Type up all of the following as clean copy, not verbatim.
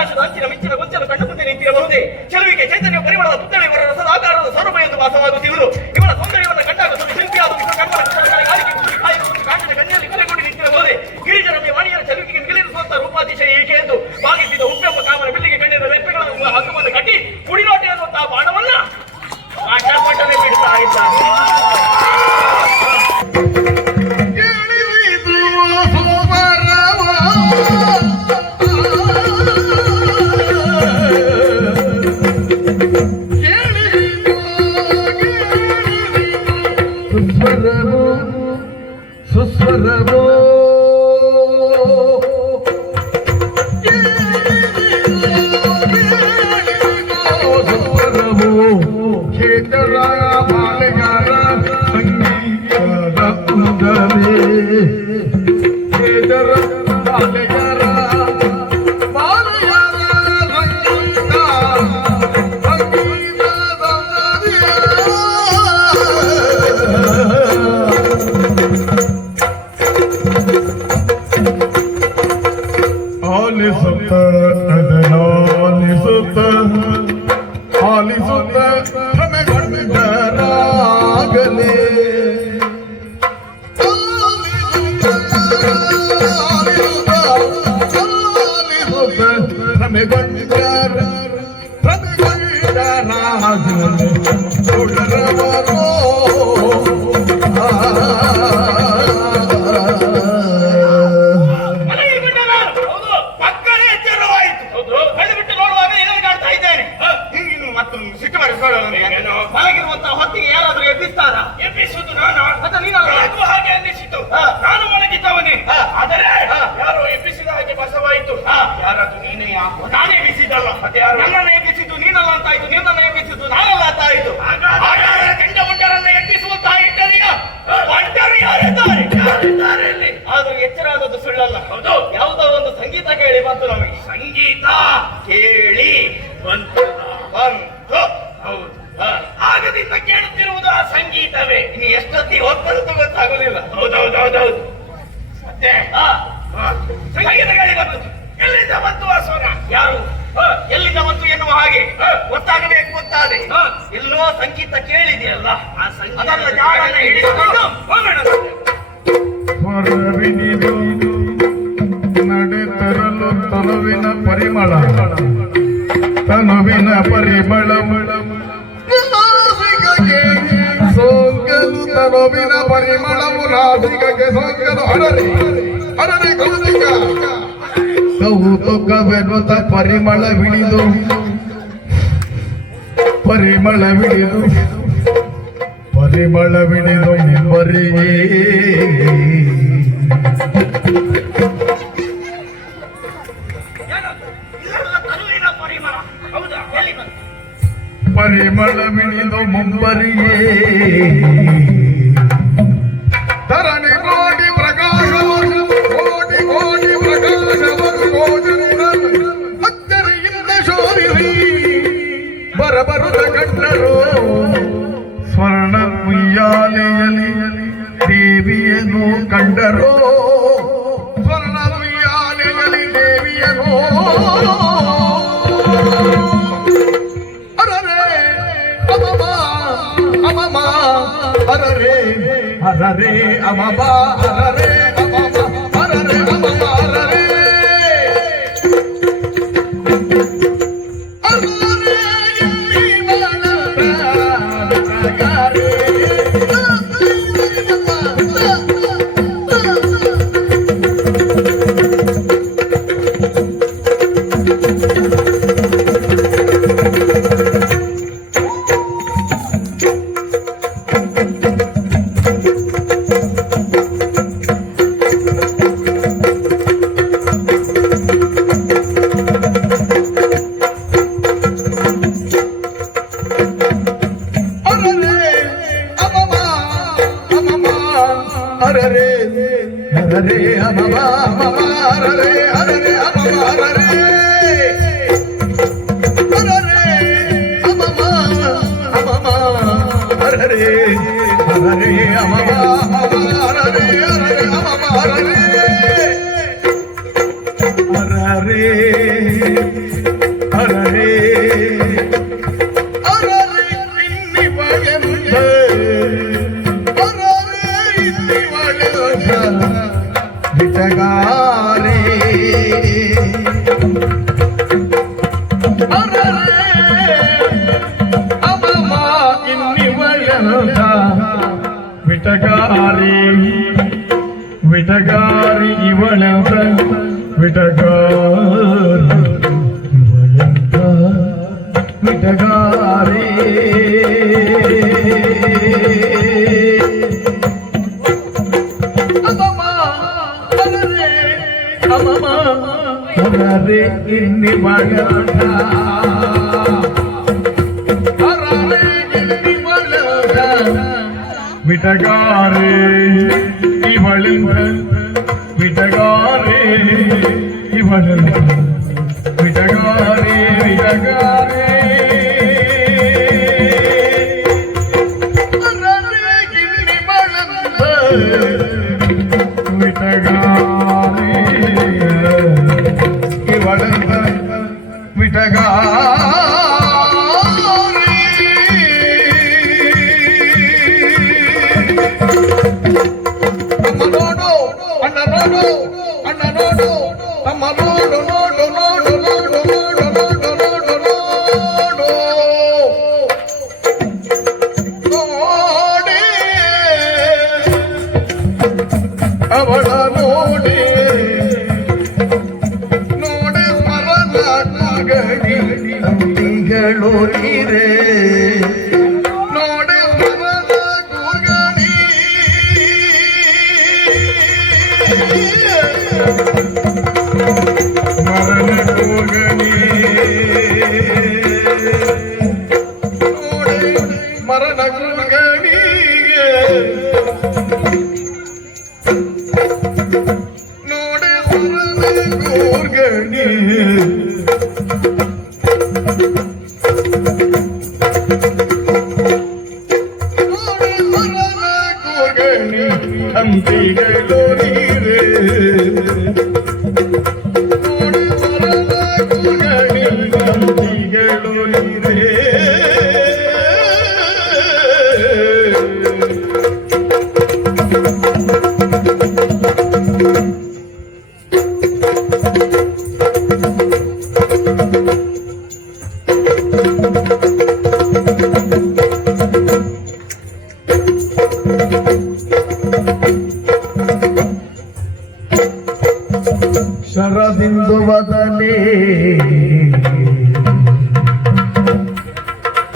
ಆಕಾಶದ ಅಂಚಿನ ಮಿಂಚಿನ ಗೊಂಚಲು ಕಣ್ಣು ಮುಂದೆ ನಿಂತಿರಬಹುದೇ? ಚೆಲುವಿಗೆ ಚೈತನ್ಯ ಪರಿಮಳದ ಪುತ್ಥಳಿ ಇವರ ರಸದ ಆಕಾರದ ಸ್ವರೂಪ ಎಂದು ಭಾಸವಾಗುತ್ತಿರುವುದು. ಇವರ ಸೌಂದರ್ಯವನ್ನು ಕಂಡಾಗ ಶಿಲ್ಪಿಯಾದ ಕಾಂಡದ ಕಣ್ಣಿಯಲ್ಲಿ ಕಲೆಗೊಂಡು ನಿಂತಿರಬಹುದೇ? ಗಿರಿಜರಮ್ಯ ವಾಣಿಯರ ಚೆಲುವಿಗೆ ಮಿಗಿಲಿರಿಸುವಂತ ರೂಪಾತಿಶಯ ಏಕೆ ಎಂದು ಭಾಗಿಸಿದ ಉಪ್ಪೆಂಬ ಕಾಮನ ಬಿಲ್ಲಿಗೆ ಕಣ್ಣಿನ ರೆಪ್ಪೆಗಳನ್ನು ಹಗ್ಗವನ್ನು ಕಟ್ಟಿ ಕುಡಿನೋಟೆ ಅನ್ನುವಂತಹ ಬಾಣವನ್ನ ಪಟನೆ ಬಿಡ್ತಾ ಇದ್ದಾರೆ. ಸುಸ್ವರವೋ ಕ್ಷೇತ್ರ ಬಾಲೆಗಾರ ಸಂಗೀತದ ಉದವೇ ಕ್ಷೇತ್ರ ಬಾಲೆಗಾರ ಆಲಿಸುತ್ತ ಅದನಾಲಿಸುತ್ತ ಆಲಿಸುತ್ತ ಭ್ರಮೆಗೊಂಡರಾಗಲೇ ಮಲಗಿರುವಂತಹ ಹೊತ್ತಿಗೆ ಯಾರಾದ್ರೂ ಎಬ್ಬಿಸ್ತಾರ? ಎಬ್ಬಿಸುವುದು ನಾನು. ಹಾಗೆ ಅನ್ನಿಸಿತು. ನಾನು ಮಲಗಿದ್ದವನೇ, ಆದರೆ ಯಾರೋ ಎಬ್ಬಿಸಿದ ಹಾಗೆ ಬಸವಾಯಿತು. ಯಾರಾದ್ರೂ ನೀನೇ? ನಾನೇ ಎಬ್ಬಿಸಿದಲ್ಲ. ಮತ್ತೆ ಯಾರು? ನನ್ನನ್ನು ಎಬ್ಬಿಸಿದ್ದು ನೀನಲ್ಲ ಅಂತಾಯ್ತು, ನಿನ್ನನ್ನು ಎಬ್ಬಿಸಿದ್ದು ನಾನಲ್ಲ ಅಂತಾಯ್ತು. ಗಂಡ ಮುಂಡರನ್ನ ಎಬ್ಬಿಸುವಂತಹ ಇಟ್ಟರಿಗ ಬಂಟರು ಯಾರಿದ್ದಾರೆ ಇಲ್ಲಿ? ಆದ್ರೂ ಎಚ್ಚರಾದದ್ದು ಸುಳ್ಳಲ್ಲ. ಹೌದು, ಯಾವುದೋ ಒಂದು ಸಂಗೀತ ಕೇಳಿ ಬಂತು ನಮಗೆ. ಸಂಗೀತ ಕೇಳಿ ಬಂತು. ಹೌದು, ಆಗದಿಂದ ಕೇಳುತ್ತಿರುವುದು ಆ ಸಂಗೀತವೇ. ಇನ್ನು ಎಷ್ಟೊತ್ತಿಗೆ ಹೋಗ್ತದಂತ ಗೊತ್ತಾಗುದಿಲ್ಲ. ಹೌದೌದೌದೌದು. ಮತ್ತೆ ಸಂಗೀತ ಗಾಳಿ ಬಂತು. ಎಲ್ಲಿಂದ ಬಂತು ಆ ಸ್ವರ? ಯಾರು ಎಲ್ಲಿಂದ ಬಂತು ಎನ್ನುವ ಹಾಗೆ ಗೊತ್ತಾಗಬೇಕು. ಗೊತ್ತಾದೆ ಎಲ್ಲೋ ಸಂಗೀತ ಕೇಳಿದೆಯಲ್ಲ, ಆ ಸಂಗೀತ ಜಾಡನ್ನ ಹಿಡಿದುಕೊಂಡು ಹೋಗೋಣ. ನಡೆತರಲು ತನುವಿನ ಪರಿಮಳ, ತನುವಿನ ಪರಿಮಳ ಸೋಂಕಲು, ತನುವಿನ ಪರಿಮಳವು ರಾಧಿಕಗೆ ಸೋಂಕಲು. ಹರರೆ ಹರರೆ ಕೌತಿಕ ಕೌತುಕವೆನ್ನುತ್ತ ಪರಿಮಳವಿಳಿದು ನಿಮ್ಮರಿಗೆ ಪರಿಮಳವಿಳಿದು ಮುಂಬರಿಯೇ ತರಣಿ ಕೋಟಿ ಪ್ರಕಾಶವನ್ನು ಕೋಟಿ ಪ್ರಕಾಶವನ್ನು ಅಚ್ಚರಿಯಿಂದ ಶೋಧಿಸಿ ಬರಬರುತ್ತ ಕಂಡರು. ಸ್ವರ್ಣ ಉಯ್ಯಾಲೆಯಲ್ಲಿ ದೇವಿಯನ್ನು ಕಂಡರು. ಸ್ವರ್ಣ ಉಯ್ಯಾಲೆಯಲ್ಲಿ ದೇವಿಯನ್ನು ಹರರೆ ಹರರೆ ಅಮಬ ಹರರೆ ಅಮಬ ಹರರೆ ಅಮಬ ಹರರೆ ಅರರೆ ಅರರೆ ಇನ್ನಿವಳೆಂದ ಅರರೆ ಇನ್ನಿವಳೆಂದ ಬಿಟಗಾರೆ ಅರರೆ ಅಮಮ ಇನ್ನಿವಳೆಂದ ಬಿಟಗಾರೆ ವಿಟಗಾರಿ ಇವಳೆಂದ ವಿಟಗಾರಿ ಇವಳೆಂದ ವಿಟಗಾರಿ ಅಮಮ ಅರರೆ ಅಮಮ ಅರರೆ ಇನ್ನಿವಳೆಂದ ಅರರೆ ಇನ್ನಿವಳೆಂದ ವಿಟಗಾರೆ ಇವಳೆಂದ ವಿಟಗಾರೆ ಇವಳೆಂದ ವಿಟಗಾರೆ ವಿಟಗಾರೆ ಅರರೆ ಇನ್ನಿವಳೆಂದ ವಿಟಗಾರೆ ಇವಳೆಂದ ವಿಟಗಾರೆ ಅಣ್ಣ ನೋಡು ತಮ್ಮ ನೋಡು ನೋಡು ನೋಡು ನೋಡು ನೋಡು ನೋಡು ನೋಡು ನೋಡು ನೋಡಿ ಅವಳ ನೋಡಿ ನೋಡಿ ಮರಣ ಗಡಿ ಅಂತಿಗಳು ನೀರೇ ನೋಡಿ ಮರಣ ಗುಗಣಿ ಮರಣ ಗುಗಣಿ ನೋಡಿ ಮರಣ ಗುಗಣಿಗೆ ನೋಡಿ ಮರಣ ಗುಗಣಿ ಹಂಪಿಗಳು ನೀರೇ ನೋಡಿ ಮರದ ಗುಗಣಿ ಹಂಪಿಗಳು ನೀರೇ ಶರದಿಂದು ವದನೆ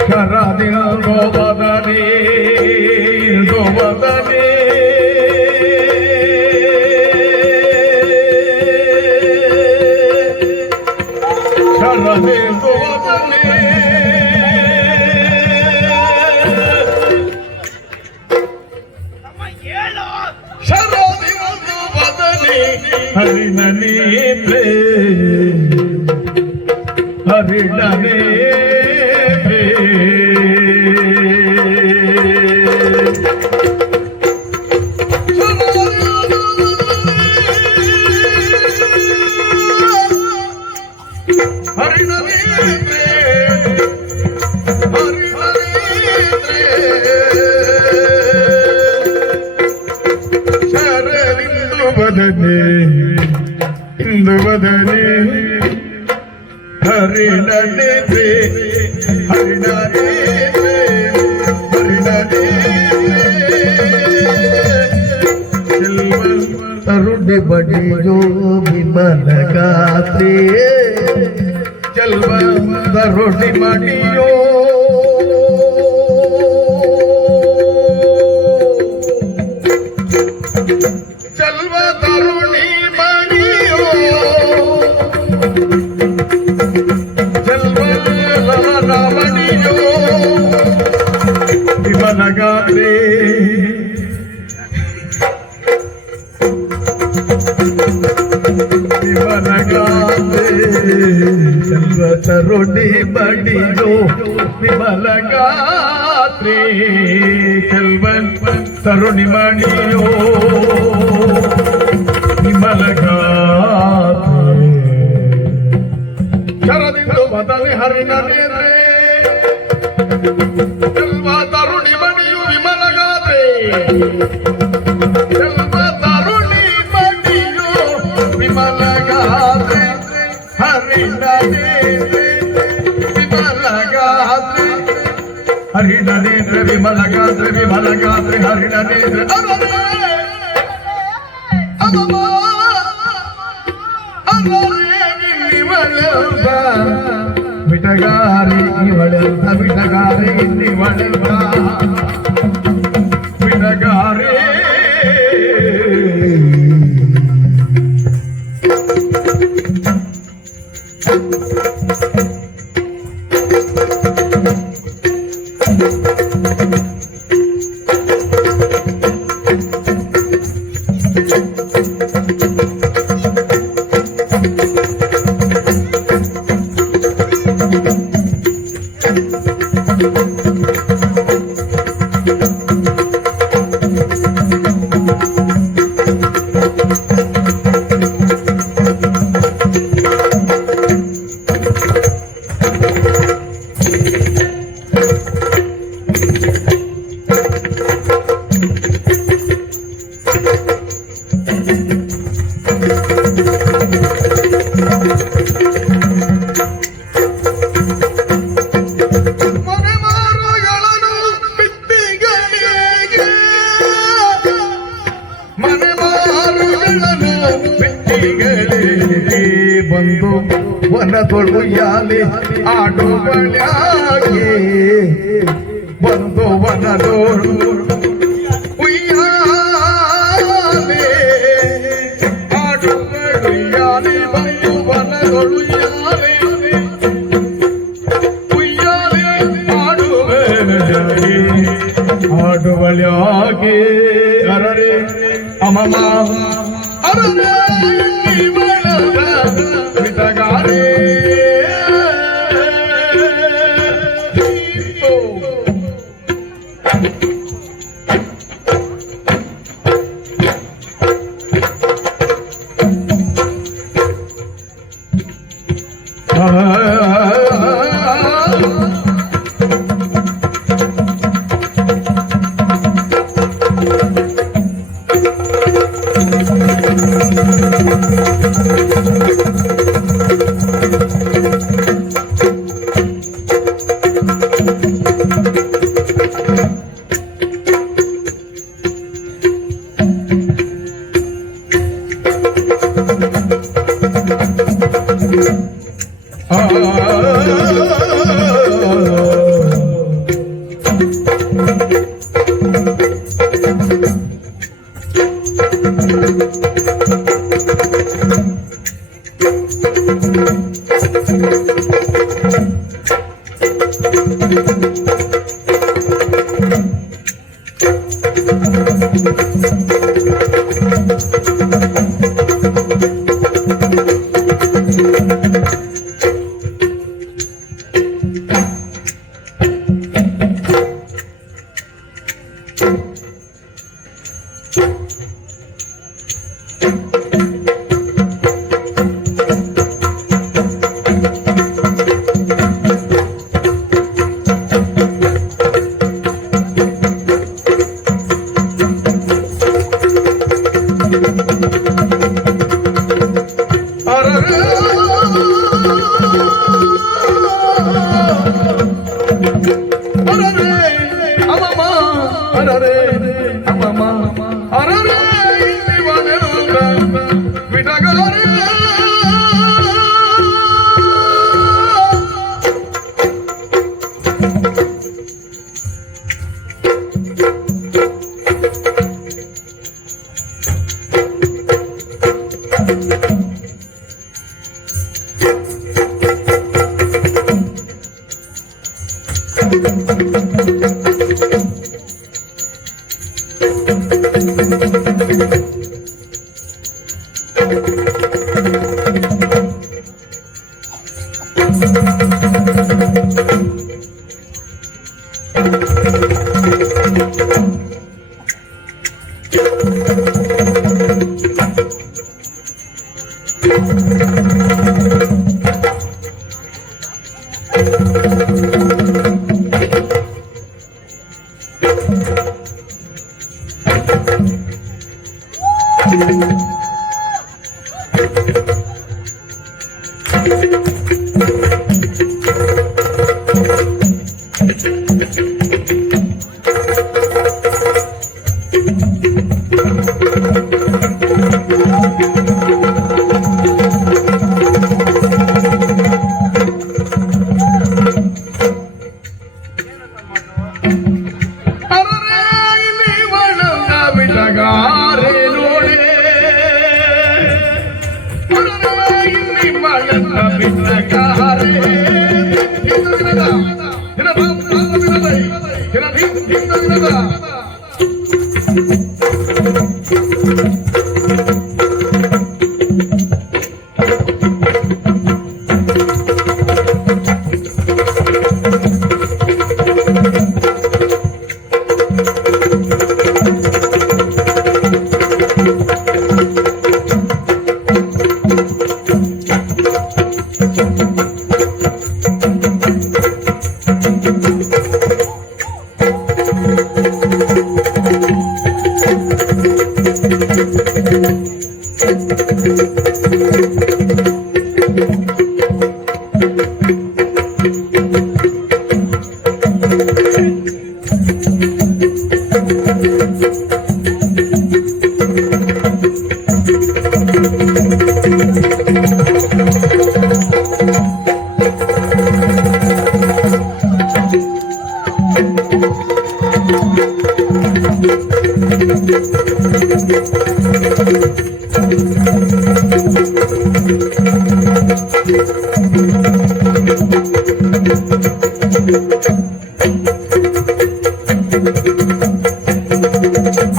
ಶರದಿಂದು ವದನೆ ವದನೆ ಶರದಿಂದು ವದನೆ ಶರದಿಂದು ವದನೆ ಹರಿಣನೇತ್ರೆ ಹರಿಣನೇತ್ರೆ ಹರಿಣನೇತ್ರೆ ಹರಿಣನೇತ್ರೆ ಶರದಿಂದು ವದನೆ ಇಂದು ವದನೆ ಹರಿಣನೇತ್ರೆ ಹರಿಣನೇತ್ರೆ ಹರಿಣನೇತ್ರೆ ಚೆಲ್ವ ತರುಣಿ ಬಡಿಯೋ ವಿಮಲ ಗಾತ್ರೆ ಚೆಲ್ವ ತರುಣಿ ಮಡಿಯೋ ಚೆಲ್ವ ತರುಣಿ ಮಡಿಯೋ ಚೆಲ್ವ ರಮಣಿಯೋ ವಿಮಲ ಗಾತ್ರೆ ವಿಮಲ ಗಾತ್ರೆ ಚೆಲ್ವ ತರುಣಿ ಮಡಿಯೋ ವಿಮಲ ಗಾತ್ರೆ ಚೆಲ್ವ ತರುಣಿ ಮಡಿಯೋ ವಿಮಲ ಗಾತ್ರೆ ಕವಿತು ಮದನೆ ಹರಿಣನೇಂದ್ರೆ ಚೆಲ್ವ ತರುಣಿ ಮಣಿಯು ವಿಮಲಗಾದ್ರೆ ಚೆಲ್ವ ತರುಣಿ ಮಣಿಯು ವಿಮಲಗಾದ್ರೆ ಹರಿಣನೇಂದ್ರೆ ವಿಮಲಗಾದ್ರೆ ಹರಿಣನೇಂದ್ರ ವಿಮಲಗಾದ್ರೆ ವಿಮಲಗಾದ್ರೆ ಹರಿಣನೇಂದ್ರ ಬಿಟಗಾರಿ ಇವಳೆಂತ ಬಿಟಗಾರಿ ಇವಳೆಂತ ಬಿಟಗಾರಿ ಬಂದು ವನದೊಳು ಯಾಲೆ ಆಡುವಳ್ಯಾಗೆ ಬಂದು ವನದೋಳು ಉಯ್ಯಾಲೆ ಆಡುವಳು ಯಾಲೆ ಬಂದು ವನದೊಳು ಯಾಲೆ ಉಯ್ಯಾಲೆ ಆಡುವಳ್ಯಾಗೆ ಅರರೆ ಅಮಮ ಅರರೆ ಬಿಟಗಾರೆ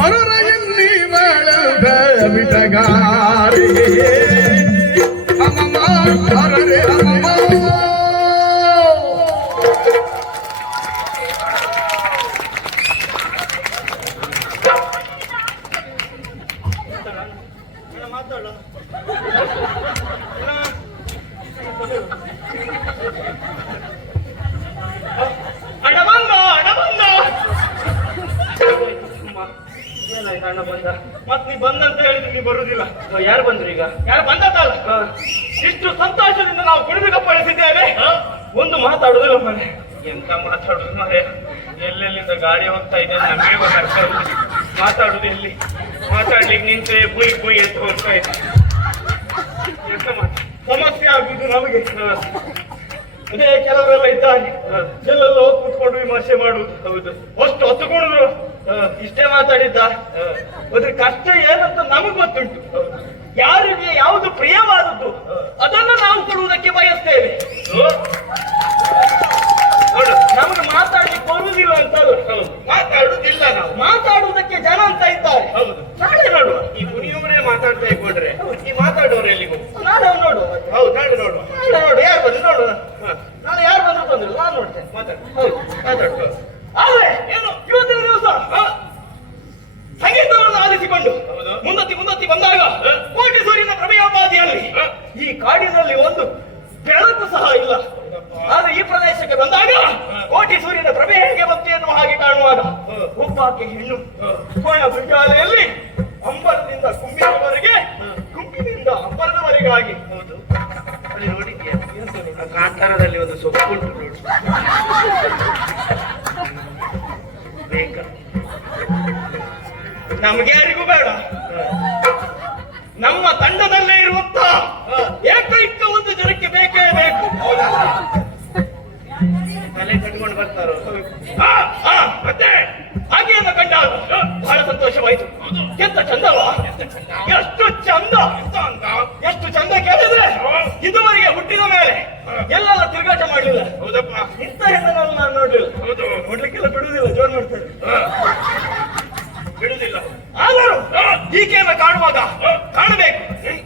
ಅರರೆಯಲ್ಲಿ ಬಾಳದ ಬಿಟಗಾರಿ ಅಮ್ಮಮ್ಮ ಅರರೆ ಅಮ್ಮಮ್ಮ ಅಣ್ಣ ಬಂದ ಮತ್ ನೀ ಬಂದಂತ ಹೇಳಿದ್ರೆ ನೀ ಬರುದಿಲ್ಲ. ಯಾರು ಬಂದ್ರು ಈಗ? ಯಾರು ಬಂದದ್ದಲ್ಲ, ಇಷ್ಟು ಸಂತೋಷದಿಂದ ನಾವು ಕುಣಿದುಕಪ್ಪಳಿಸಿದ್ದೇವೆ. ಒಂದು ಮಾತಾಡುದಿಲ್ಲ ಮನೆ. ಎಂತ ಮಾತಾಡುದು ಮರೆ? ಎಲ್ಲೆಲ್ಲಿಂದ ಗಾಡಿ ಹೋಗ್ತಾ ಇದೆ, ನಮಗೆ ಗೊತ್ತಾಗ್ತಾ ಮಾತಾಡುದು ಎಲ್ಲಿ? ಮಾತಾಡ್ಲಿಕ್ಕೆ ನಿಂತೆ ಬುಯ್ ಬುಯ್ ಅಂತ ಹೋಗ್ತಾ ಇದೆ. ಎಂತ ಸಮಸ್ಯೆ ಆಗುದು ನಮಗೆ. ಅದೇ ಕೆಲವರೆಲ್ಲ ಇದ್ದಾರೆ, ಎಲ್ಲೆಲ್ಲೋ ಕೂತ್ಕೊಂಡು ವಿಮರ್ಶೆ ಮಾಡುದು. ಹೌದು, ಅಷ್ಟು ಹೊತ್ತುಕೊಂಡ್ರು ಇಷ್ಟೇ ಮಾತಾಡಿದ್ದ. ಅದ್ರ ಕಷ್ಟ ಏನಂತ ನಮಗ್ ಗೊತ್ತುಂಟು. ಯಾರಿಗೆ ಯಾವುದು ಪ್ರಿಯವಾದದ್ದು ಅದನ್ನು ನಾವು ಕೊಡುವುದಕ್ಕೆ ಬಯಸ್ತೇವೆ. ನಮಗೆ ಮಾತಾಡ್ಲಿಕ್ಕೆ ಬರುವುದಿಲ್ಲ ಅಂತಲ್ಲ, ಮಾತಾಡುವುದಿಲ್ಲ. ನಾವು ಮಾತಾಡುವುದಕ್ಕೆ ಜನ ಅಂತ ಇದ್ದಾರೆ. ಹೌದು, ನಾಳೆ ನೋಡುವ. ಈ ಪುಣಿಯವರೇ ಮಾತಾಡ್ತಾ ಇಟ್ಕೊಂಡ್ರೆ ಈ ಮಾತಾಡೋರು ಎಲ್ಲಿಗೂ ನಾಳೆ ನೋಡುವ. ಹೌದು, ನಾಳೆ ನೋಡುವ. ನಾಳೆ ನೋಡು, ಯಾರು ಬಂದ್ರು ನೋಡುವ. ನಾಳೆ ಯಾರು ಬಂದ್ರು ಬಂದ್ರು ನಾನು ನೋಡ್ತೇನೆ. ಹೌದು, ಮಾತಾಡುವ. ಆದ್ರೆ ಏನು ಇವತ್ತಿನ ದಿವಸ ಸಂಗೀತವನ್ನು ಆಲಿಸಿಕೊಂಡು ಮುಂದತ್ತಿ ಬಂದಾಗ ಕೋಟಿ ಸೂರ್ಯನ ಪ್ರಮೇಯೋಪಾದಿಯಲ್ಲಿ ಈ ಕಾಡಿನಲ್ಲಿ ಒಂದು ಬೆಳಕು ಸಹ ಇಲ್ಲ. ಆದ್ರೆ ಈ ಪ್ರದೇಶಕ್ಕೆ ಬಂದಾಗ ಕೋಟಿ ಸೂರ್ಯನ ಪ್ರಭೆ ಹೇಗೆ ಬಂತು ಎನ್ನುವ ಹಾಗೆ ಕಾಣುವಾಗ ಒಬ್ಬಾಕೆ ಹೆಣ್ಣು ಕೋಣ ಮೃಗಾಲೆಯಲ್ಲಿ ಅಂಬರದಿಂದ ಕುಂಬಿನವರೆಗೆ, ಕುಂಬಿನಿಂದ ಅಂಬರದವರೆಗಾಗಿ. ಹೌದು, ಅಲ್ಲಿ ನೋಡಿದ್ಯಾ ಕಾಂತಾರದಲ್ಲಿ ಒಂದು ಸೊಪ್ಪು ಉಂಟು ನೋಡಿ. ಬೇಕ ನಮ್ಗೆ ಯಾರಿಗೂ ಬೇಡ. ನಮ್ಮ ತಂಡದಲ್ಲೇ ಇರುವಂತ ಏಕೈಕ ಒಂದು ಜನಕ್ಕೆ ಬೇಕೇ ಬೇಕು. ತಲೆ ಕಟ್ಕೊಂಡು ಬರ್ತಾರೋ ಮತ್ತೆ ಹಾಗೆಯನ್ನ ಕಂಡಾಗ ಬಹಳ ಸಂತೋಷವಾಯಿತು. ಎಂತ ಚಂದವಾ, ಎಷ್ಟು ಚಂದ, ಎಷ್ಟು ಚಂದ ಕೇಳಿದ್ರೆ ಇದುವರೆಗೆ ಹುಟ್ಟಿದ ಮೇಲೆ ಎಲ್ಲೆಲ್ಲ ತಿರುಗಾಟ ಮಾಡಲಿಲ್ಲ. ಹೌದಪ್ಪ, ಇಂಥ ಹೆಣ್ಣನ್ನು ನಾನು ನೋಡ್ಲಿಲ್ಲ. ಹೌದು, ನೋಡ್ಲಿಕ್ಕೆಲ್ಲ ಬಿಡುವುದಿಲ್ಲ, ಜೋರ್ ಮಾಡ್ತಾರೆ, ಬಿಡುವುದಿಲ್ಲ. ಆದರೂ ಈಕೆಯನ್ನ ಕಾಣುವಾಗ ಕಾಣಬೇಕು,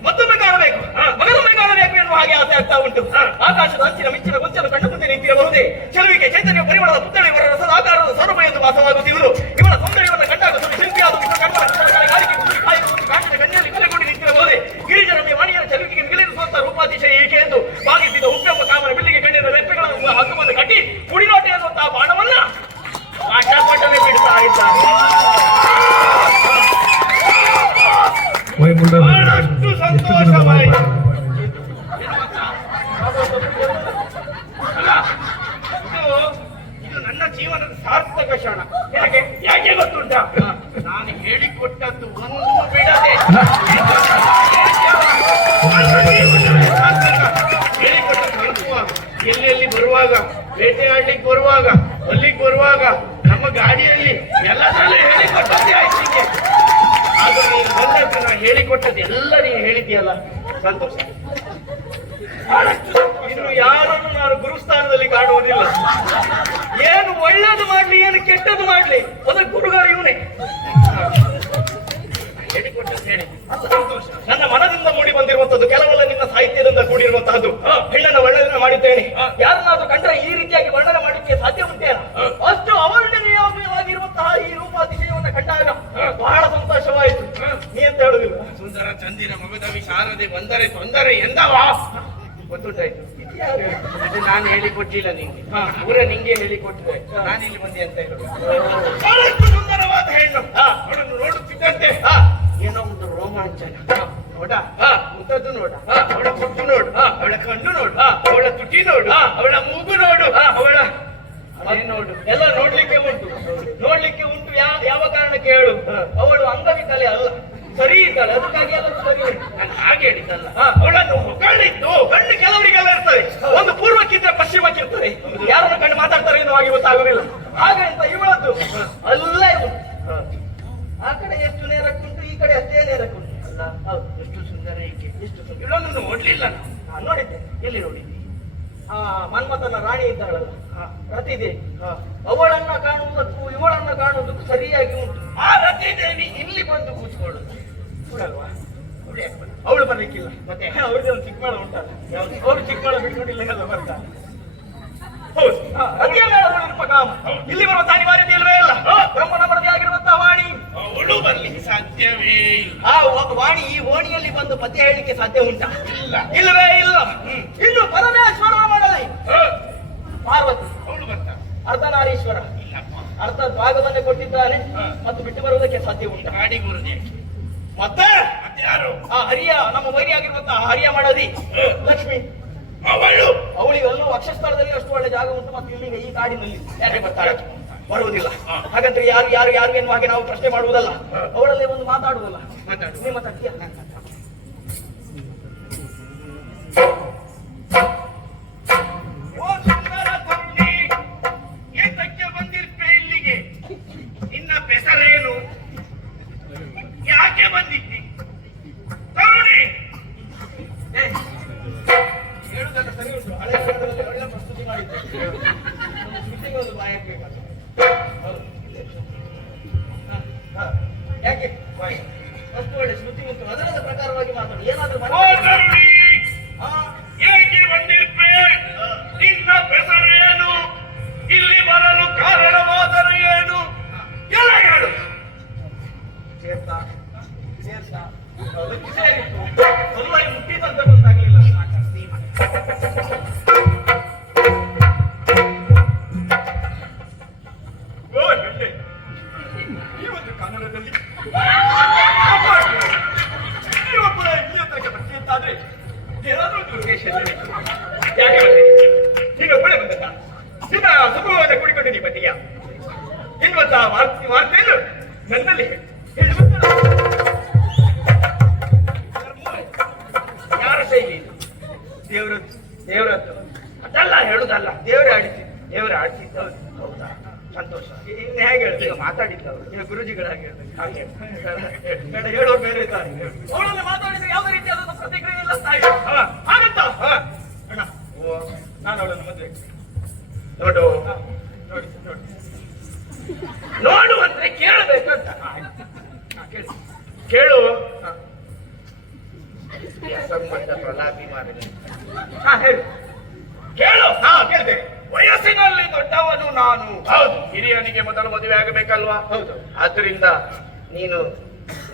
ಮತ್ತೊಮ್ಮೆ ಕಾಣಬೇಕು, ಮಗದೊಮ್ಮೆ ಕಾಣಬೇಕು ಎನ್ನುವ ಹಾಗೆ ಆಸೆ ಆಗ್ತಾ ಉಂಟು. ಆಕಾಶದ ಅಂಚಿನ ಮಿಂಚಿನ ಗೊಂಚಲು ಕಂಡು ಮುಂದೆ ನಿಂತಿರಬಹುದೇ? ಚೆಲುವಿಗೆ ಚೈತನ್ಯ ಪರಿಮಳದ ಪುತ್ಥಳಿ ಇವರ ರಸದ ಆಕಾರದ ಸ್ವರೂಪ ಎಂದು ವಾಸವಾಗುತ್ತಿರುವುದು. ಇವರ ಸೌಂದರ್ಯವನ್ನು ಕಂಡಾಗ ಶಿಲ್ಪಿಯಾದ ಕಾಶಿನ ಕನ್ನೆಯಲ್ಲಿ ಕಲೆಗೊಂಡು ನಿಂತಿರಬಹುದೇ? ಗಿರಿಜರಮ್ಯ ವಾಣಿಯರ ಚೆಲುವಿಗೆ ಮಿಗಿಲಿರಿಸುವಂತ ರೂಪಾತಿಶಯ ಏಕೆ ಎಂದು ಬಾಗಿಸಿದ ಉಪ್ಪೆಂಬ ಕಾಮನ ಬಿಲ್ಲಿಗೆ ಕಣ್ಣಿನ ರೆಪ್ಪೆಗಳ ಹಗ್ಗವನ್ನು ಕಟ್ಟಿ ಕುಡಿನೋಟೆ ಎನ್ನುವಂತಹ ಬಾಣವನ್ನ ಆಟಪಾಟನೆ ಬಿಡ್ತಾ ಇದ್ದಾರೆ. ಬಹಳಷ್ಟು ಸಂತೋಷವಾಯಿತು. ಇದು ನನ್ನ ಜೀವನದ ಸಾರ್ಥಕ ಕ್ಷಣ. ಯಾಕೆ ಗೊತ್ತುಂಟ? ನಾನು ಹೇಳಿಕೊಟ್ಟದ್ದು ಒಂದು ಬಿಡದೆ ಎಲ್ಲೆಲ್ಲಿ ಬರುವಾಗ, ಬೇಟೆಯಾಡ್ಲಿಕ್ಕೆ ಬರುವಾಗ, ಅಲ್ಲಿಗೆ ಬರುವಾಗ, ನಮ್ಮ ಗಾಡಿಯಲ್ಲಿ ಎಲ್ಲದರಲ್ಲೂ ಹೇಳಿಕೊಟ್ಟದ್ದೇ ಆಯ್ತು. ಆದ್ರೆ ನೀನು ಬಂದದ್ದು ನಾನು ಹೇಳಿಕೊಟ್ಟದ್ದು ಎಲ್ಲ ನೀನು ಹೇಳಿದ್ಯಲ್ಲ, ಸಂತೋಷ. ಬಹಳಷ್ಟು ಸಂತೋಷ. ಇನ್ನು ಯಾರನ್ನು ನಾನು ಗುರುಸ್ಥಾನದಲ್ಲಿ ಕಾಣುವುದಿಲ್ಲ. ಏನು ಒಳ್ಳೇದು ಮಾಡ್ಲಿ, ಏನು ಕೆಟ್ಟದ್ದು ಮಾಡ್ಲಿ, ಅದಕ್ಕೆ ಗುರುಗಳು ಇವನೇ. ಹೇಳಿಕೊಟ್ಟದ್ದು ಹೇಳಿ ಸಂತೋಷ. ನನ್ನ ಮನದಿಂದ ಮೂಡಿ ಬಂದಿರುವಂತದ್ದು, ಕೆಲವೆಲ್ಲ ನಿನ್ನ ಸಾಹಿತ್ಯದಿಂದ ಕೂಡಿರುವಂತಹದ್ದು. ಹೆಣ್ಣನ್ನ ವರ್ಣನೆ ಮಾಡಿದ್ದೇನೆ. ಯಾರನ್ನಾದ್ರೂ ಕಂಡ್ರೆ ಈ ರೀತಿಯಾಗಿ ವರ್ಣನೆ ಮಾಡಲಿಕ್ಕೆ ಸಾಧ್ಯ ಉಂಟೇನ? ಅಷ್ಟು ಅವರ್ಣನೀಯವಾಗಿರುವಂತಹ ಈ ರೂಪಾತಿಶಯವನ್ನು ಕಂಡಾಗ ಬಹಳ ಸಂತೋಷವಾಯಿತು. ನೀ ಅಂತ ಹೇಳುದಿಲ್ಲ? ಸುಂದರ ಚಂದಿರ ಮಗದ ವಿಶಾರದೆ ಬಂದರೆ ತೊಂದರೆ ಎಂದವಾ ಗೊತ್ತುಂಟಾಯ್ತು. ಇದು ನಾನು ಹೇಳಿಕೊಟ್ಟಿಲ್ಲ ನಿಂಗೆ, ಪೂರ ನಿಂಗೆ ಹೇಳಿಕೊಟ್ಟಿದೆ. ನಾನಿಲ್ಲಿ ಬಂದೆ ಅಂತ ಹೇಳುದು. ಬಹಳಷ್ಟು ಸುಂದರವಾದ ಹೆಣ್ಣು. ಅವಳನ್ನು ನೋಡುತ್ತಿದ್ದಂತೆ ಏನೋ ಒಂದು ರೋಮಾಂಚನ. ನೋಡ, ಮುಖದ್ದು ನೋಡ, ಅವಳ ಕೊಟ್ಟು ನೋಡು, ಅವಳ ಕಣ್ಣು ನೋಡು, ಅವಳ ತುಟಿ ನೋಡು, ಅವಳ ಮೂಗು ನೋಡು, ಅವಳ ಅದೇ ನೋಡು, ಎಲ್ಲ ನೋಡ್ಲಿಕ್ಕೆ ಉಂಟು, ನೋಡ್ಲಿಕ್ಕೆ ಉಂಟು. ಯಾವ ಕಾರಣಕ್ಕೆ ಹೇಳು? ಅವಳು ಅಂಗವಿಕಲೆ ಅಲ್ಲ, ಸರಿ ಇದ್ದಾಳೆ, ಅದಕ್ಕಾಗಿ ಎಲ್ಲ ಸರಿ ಉಂಟು. ನಾನು ಹಾಗೆ ಹೇಳಿದ್ದಲ್ಲ. ಅವಳನ್ನು ಹೊಗಳಿದ್ದು ಕಣ್ಣು ಕೆಲವರಿಗೆಲ್ಲ ಇರ್ತದೆ, ಒಂದು ಪೂರ್ವಕ್ಕಿದ್ರೆ ಪಶ್ಚಿಮಕ್ಕಿರ್ತದೆ. ಯಾರನ್ನು ಕಂಡು ಮಾತಾಡ್ತಾರೆ ಏನೋ ಆಗಿ ಗೊತ್ತಾಗುದಿಲ್ಲ. ಹಾಗೆ ಅಂತ ಇವಳದ್ದು ಅಲ್ಲೇ ಉಂಟು. ಆ ಕಡೆ ಎಷ್ಟು ನೇರಕ್ಕುಂಟು, ಈ ಕಡೆ ಅಷ್ಟೇ ನೇರಕ್ಕುಂಟು. ಅಲ್ಲ, ಹೌದು. ಎಷ್ಟು ಸುಂದರ ಏಕೆ, ಎಷ್ಟು ಸುಂದರ. ಇವಳನ್ನು ನೋಡ್ಲಿಲ್ಲ ನಾನು ನೋಡಿದ್ದೆ. ಎಲ್ಲಿ ನೋಡಿದ್ದಿ? ಆ ಮನ್ಮಥನ ರಾಣಿ ಇದ್ದಾಳಲ್ಲ, ರತಿದೇವಿ, ಅವಳನ್ನ ಕಾಣುವುದಕ್ಕೂ ಇವಳನ್ನ ಕಾಣುವುದಕ್ಕೂ ಸರಿಯಾಗಿ ಉಂಟು. ಆ ರತಿದೇವಿ ಇಲ್ಲಿ ಬಂದು ಕೂತ್ಕೊಳ್ಳುದು ಅವಳಲ್ವಾ? ಅವಳು ಯಾಕೆ ಬಂದ? ಅವಳು ಬರ್ಲಿಕ್ಕಿಲ್ಲ. ಮತ್ತೆ? ಅವ್ರದ್ದು ಒಂದು ಚಿಕ್ಕಮಳ ಉಂಟಲ್ಲ, ಅವರು ಚಿಕ್ಕಮಳ ಬಿಟ್ಕೊಂಡಿಲ್ಲ ಎಲ್ಲ ಬರ್ತಾರೆ. ಹೌದು, ರತಿಯ ಮೇಳದಲ್ಲಿರುವ ಕಾಮ ಇಲ್ಲಿ ಬರುವ ಅನಿವಾರ್ಯತೆ ಇಲ್ಲವೇ ಇಲ್ಲ. ಬ್ರಹ್ಮನ ವರದಿ ಆಗಿರುವಂತಹ ವಾಣಿ ಅವಳು ಬರ್ಲಿಕ್ಕೆ ಸಾಧ್ಯವೇ ಇಲ್ಲ. ಆ ವಾಣಿ ಈ ಓಣಿಯಲ್ಲಿ ಬಂದು ಪತ್ತೆ ಹೇಳಲಿಕ್ಕೆ ಸಾಧ್ಯ ಉಂಟಾ? ಇಲ್ಲ. ಇಲ್ಲವೇ ಇಲ್ಲ. ಇನ್ನು ಪರಮೇಶ್ವರನ ಮಾಡಲಿ ಪಾರ್ವತಿ, ಅವಳು ಬರ್ತಾಳೆ. ಅರ್ಧನಾರೀಶ್ವರ, ಇಲ್ಲಪ್ಪ, ಅರ್ಧ ಭಾಗವನ್ನೇ ಕೊಟ್ಟಿದ್ದಾನೆ ಮತ್ತು ಬಿಟ್ಟು ಬರುವುದಕ್ಕೆ ಸಾಧ್ಯ ಉಂಟಾ? ಗಾಡಿ ಬರುದೇ. ಮತ್ತೆ ಮತ್ಯಾರು? ಆ ಹರಿಯ, ನಮ್ಮ ವೈರಿಯಾಗಿರುವಂತಹ ಹರಿಯ ಮಾಡದಿ ಲಕ್ಷ್ಮಿ, ಅವಳು ಅವಳಿಗೆ ಅಲ್ಲೂ ವಕ್ಷಸ್ಥಳದಲ್ಲಿ ಅಷ್ಟು ಒಳ್ಳೆ ಜಾಗ ಉಂಟು. ಮತ್ತು ಇಲ್ಲಿಗೆ ಈ ಕಾಡಿನಲ್ಲಿ ಯಾಕೆ ಬರ್ತಾಳೆ? ಬರುವುದಿಲ್ಲ. ಹಾಗಂದ್ರೆ ಯಾರು ಯಾರು ಯಾರು ಎನ್ನುವ ಹಾಗೆ ನಾವು ಪ್ರಶ್ನೆ ಮಾಡುವುದಲ್ಲ, ಅವಳಲ್ಲೇ ಒಂದು ಮಾತಾಡುವುದಲ್ಲ. ಮಾತಾಡು. ನಿಮ್ಮ ತಟ್ಟಿಯ ಓ ಸುಂದರ ತರುಣಿ, ಏತಕ್ಕೆ ಬಂದಿರ್ಪೆ ಇಲ್ಲಿಗೆ? ನಿನ್ನ ಬೆಸರೇನು? ಯಾಕೆ ಬಂದಿದ್ದಿ ತರುಣಿ? ಹೇಳುವುದೆಲ್ಲ ಸರಿ ಉಂಟು. ಹಳೆ ಕಾಲದಲ್ಲಿ ಒಳ್ಳೆ ಪ್ರಸ್ತುತಿ ಮಾಡಿದ್ದೆ. ಶೂಟಿಂಗ್ ಒಂದು ಬಾಯಿ ಹಾಕ್ಬೇಕಾದ್ರೆ. ಹೌದು. ಯಾಕೆ ಬಾಯಿ ಅಷ್ಟು ಒಳ್ಳೆ ಶ್ರುತಿ ಉಂಟು, ಅದರ ಪ್ರಕಾರವಾಗಿ ಮಾತಾಡು. ಏನಾದ್ರೂ ಓ ತರುಣಿ, ಏಕೆ ಬಂದಿರ್ಪೆ? ನಿನ್ನ ಬೆಸರೇನು? ಇಲ್ಲಿ ಬರಲು ಕಾರಣವಾದರೆ ಏನು? ಎಲ್ಲ ಹೇಳು. ಸೇರ್ತಾ ಸೇರ್ತಾ ಅದಕ್ಕೆ ಸೇರಿತ್ತು, ಸಲುವಾಗಿ ಮುಟ್ಟಿದಂತ ಗೊತ್ತಾಗ್ಲಿಲ್ಲ. ಓ ಹೆಣ್ಣೆ, ಈ ಒಂದು ಕನ್ನಡದಲ್ಲಿ ನೀವೊಬ್ಬ ಇಲ್ಲಿ ಹತ್ರಕ್ಕೆ ಬರ್ತೀವಿ ಅಂತಾದ್ರೆ ಏನಾದ್ರೂ ದುರ್ಗೇಶ್ ಯಾಕೆ ಬಂದಿದ್ದಿ? ನೀನು ಒಬ್ಬಳೆ ಬಂದಲ್ಲ, ನಿನ್ನ ಸುಖವಾದ ಕುಡಿಕೊಂಡು ನೀ ಬಂದೀಯ ಎನ್ನುವಂತ ವಾರ್ತೆಯನ್ನು ನನ್ನಲ್ಲಿ ಯಾರ ಶೈಲಿ ಇದು? ದೇವರದ್ದು ದೇವರದ್ದು ಅದಲ್ಲ ಹೇಳುದಲ್ಲ. ದೇವರೇ ಆಡಿಸಿ ದೇವರ ಆಡ್ತಿದ್ದವ್ರು. ಹೌದಾ? ಸಂತೋಷ. ಇನ್ನು ಹೇಗೆ ಈಗ ಹೇಳ್ತೀವಿ? ಮಾತಾಡಿದ್ದವರು ಈಗ ಗುರುಜಿಗಳಾಗಿ ಹೇಳ್ಬೇಕು. ಹಾಗೆ ಬೇಡ, ಹೇಳೋರು ಬೇರೆ ಇದ್ದಾರೆ. ಅವಳನ್ನು ಮಾತಾಡಿದ್ರೆ ಯಾವುದೇ ರೀತಿಯಾದ ಪ್ರತಿಕ್ರಿಯೆ ಇಲ್ಲ ತಾಯಿ. ಹಾಗಂತ ಅಣ್ಣ, ಓ ನಾನು ಅವಳನ್ನು ಮದುವೆ ನೋಡು, ನೋಡಿ ನೋಡಿ ನೋಡು ಅಂದ್ರೆ ಕೇಳಬೇಕಂತ. ಕೇಳಿ ಕೇಳು. ಹಾ. ಸಂಬಂಧ ಪ್ರಲಾಭಿಮಾನಿ ಹೇಳಿ ಕೇಳು. ಕೇಳ್ತೇನೆ. ವಯಸ್ಸಿನಲ್ಲಿ ದೊಡ್ಡವನು ನಾನು. ಹೌದು. ಹಿರಿಯನಿಗೆ ಮೊದಲು ಮದುವೆ ಆಗಬೇಕಲ್ವಾ? ಹೌದು. ಆದ್ದರಿಂದ ನೀನು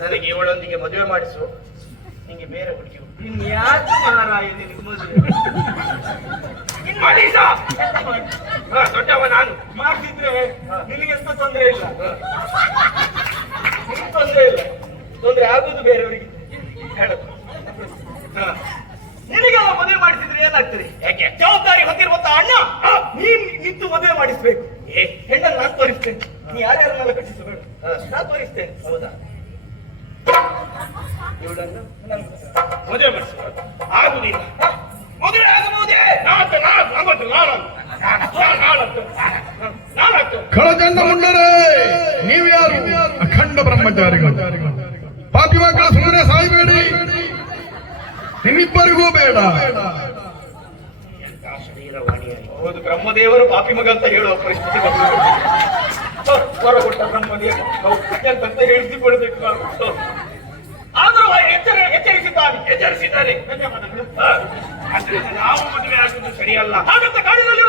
ನನಗೆ ಇವಳೊಂದಿಗೆ ಮದುವೆ ಮಾಡಿಸು. ನಿಂಗೆ ಬೇರೆ ಹುಡುಗಿ ಉಂಟು. ಇನ್ ಯಾಕೆ ಮಹಾರಾಯ ನಿನಗೆ ಮದುವೆ? ಇನ್ ಮಾಡಿಸ. ದೊಡ್ಡವ ನಾನು. ಮಾಡ್ತಿದ್ರೆ ನಿನಗೆ ಎಂತ ತೊಂದರೆ ಇಲ್ಲ, ನಿನಗೆ ತೊಂದರೆ ಇಲ್ಲ. ತೊಂದರೆ ಆಗುದು ಬೇರೆಯವರಿಗೆ. ಹೇಳು. ನಿನಗೆಲ್ಲ ಮದುವೆ ಮಾಡಿಸಿದ್ರೆ ಏನಾಗ್ತದೆ? ಯಾಕೆ? ಜವಾಬ್ದಾರಿ ಹೊಂದಿರುವಂತ ಅಣ್ಣ ನೀನ್ ನಿಂತು ಮದುವೆ ಮಾಡಿಸ್ಬೇಕು. ಹೆಣ್ಣನ್ನು ನಾನು ತೋರಿಸ್ತೇನೆ, ನೀ ಯಾರ್ಯಾರನ್ನೆಲ್ಲ ಕಟ್ಟಿಸಬೇಡ, ನಾನು ತೋರಿಸ್ತೇನೆ. ಹೌದಾ? ಇವಳನ್ನು ಮದುವೆ ಮಾಡಿಸು. ಆಗುದಿಲ್ಲ. ಮದುವೆ ಆಗಬಹುದೇ? ನಾನಂತೂ ಕಳಜಂಡ ಮುಂಡರೆ ನೀವ್ಯಾರು? ಅಖಂಡ ಬ್ರಹ್ಮಚಾರಿಗಳು, ಪಾಪಿ ಮಕ್ಕಳ ಸುಮ್ಮನೆ ಸಾಯಬೇಡಿ. ನಿಮ್ಮಿಬ್ಬರಿಗೂ ಬೇಡ. ಹೌದು, ಬ್ರಹ್ಮದೇವರು ಪಾಪಿ ಮಗ ಅಂತ ಹೇಳುವ ಪರಿಸ್ಥಿತಿ ಬಂದಿದೆ. ವರ ಕೊಟ್ಟ ಬ್ರಹ್ಮದೇವ ಎಂತ ಹೇಳಿಸಿಕೊಳ್ಬೇಕು ನಾವು. ಆದರೂ ಎಚ್ಚರಿಸಿದ್ದಾನೆ. ಧನ್ಯವಾದಗಳು. ಆದ್ರೆ ನಾವು ಮದುವೆ ಆಗುವುದು ಸರಿಯಲ್ಲ. ಹಾಗಂತ ಕಾಡಿನಲ್ಲಿ